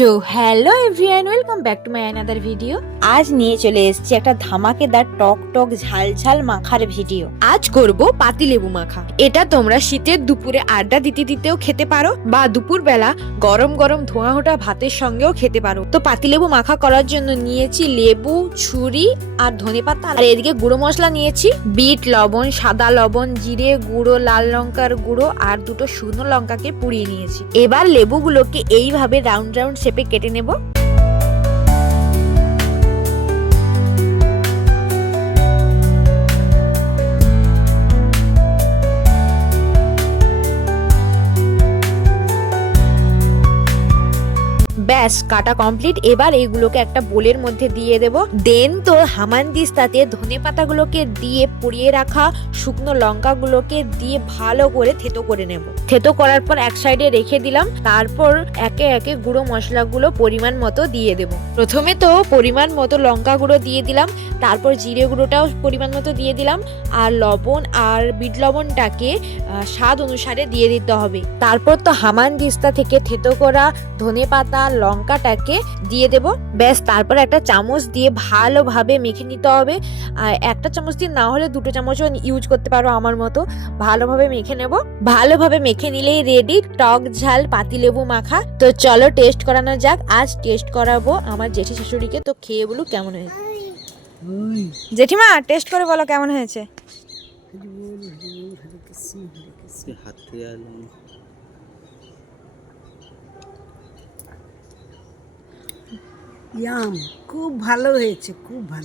So hello everyone, welcome back to my another video. আজ নিয়ে চলে এসেছি একটা ধামাকেদার টক টক ঝাল ঝাল মাখার ভিডিও। আজ করব পাতিলেবু মাখা। এটা তোমরা শীতের দুপুরে আড্ডা দিতে দিতেও খেতে পারো, বা দুপুর বেলা গরম গরম ধোঁয়া ওঠা ভাতের সঙ্গেও খেতে পারো। তো পাতিলেবু মাখা করার জন্য নিয়েছি লেবু, ছুরি আর ধনেপাতা। আর এদিকে গুঁড়ো মশলা নিয়েছি বিট লবণ, সাদা লবণ, জিরে গুঁড়ো, লাল লঙ্কার গুঁড়ো আর দুটো শুকনো লঙ্কাকে পুড়িয়ে নিয়েছি। এবার লেবুগুলোকে এইভাবে রাউন্ড রাউন্ড শেপে কেটে নেব। ব্যাস, কাটা কমপ্লিট। এবার এইগুলোকে একটা বোলের মধ্যে দিয়ে দেব। দেন তো হামানদিস্তাতে ধনে পাতাগুলোকে দিয়ে পুড়িয়ে রাখা শুকনো লঙ্কাগুলোকে দিয়ে ভালো করে থেতো করে নেব। থেতো করার পর এক সাইডে রেখে দিলাম। তারপর একে একে গুঁড়ো মশলাগুলো পরিমাণ মতো দিয়ে দেব। প্রথমে তো পরিমাণ মতো লঙ্কা গুঁড়ো দিয়ে দিলাম, তারপর জিরে গুঁড়োটাও পরিমাণ মতো দিয়ে দিলাম, আর লবণ আর বিট লবণটাকে স্বাদ অনুসারে দিয়ে দিতে হবে। তারপর তো হামানদিস্তা থেকে থেতো করা ধনে পাতা লঙ্কাটাকে দিয়ে দেব। ব্যাস, তারপর একটা চামচ দিয়ে ভালোভাবে মেখে নিতে হবে। আর একটা চামচ দিয়ে না হলে দুটো চামচও ইউজ করতে পারো আমার মতো। ভালোভাবে মেখে নেব। ভালোভাবে মেখে নিলেই রেডি টক ঝাল পাতিলেবু মাখা। তো চলো টেস্ট করানো যাক। আজ টেস্ট করাবো আমার জেঠি শাশুড়িকে। তো খেয়ে বলুক কেমন হয়েছে। জেঠিমা, টেস্ট করে বলো কেমন হয়েছে। ইয়াম, খুব ভালো হয়েছে, খুব ভালো।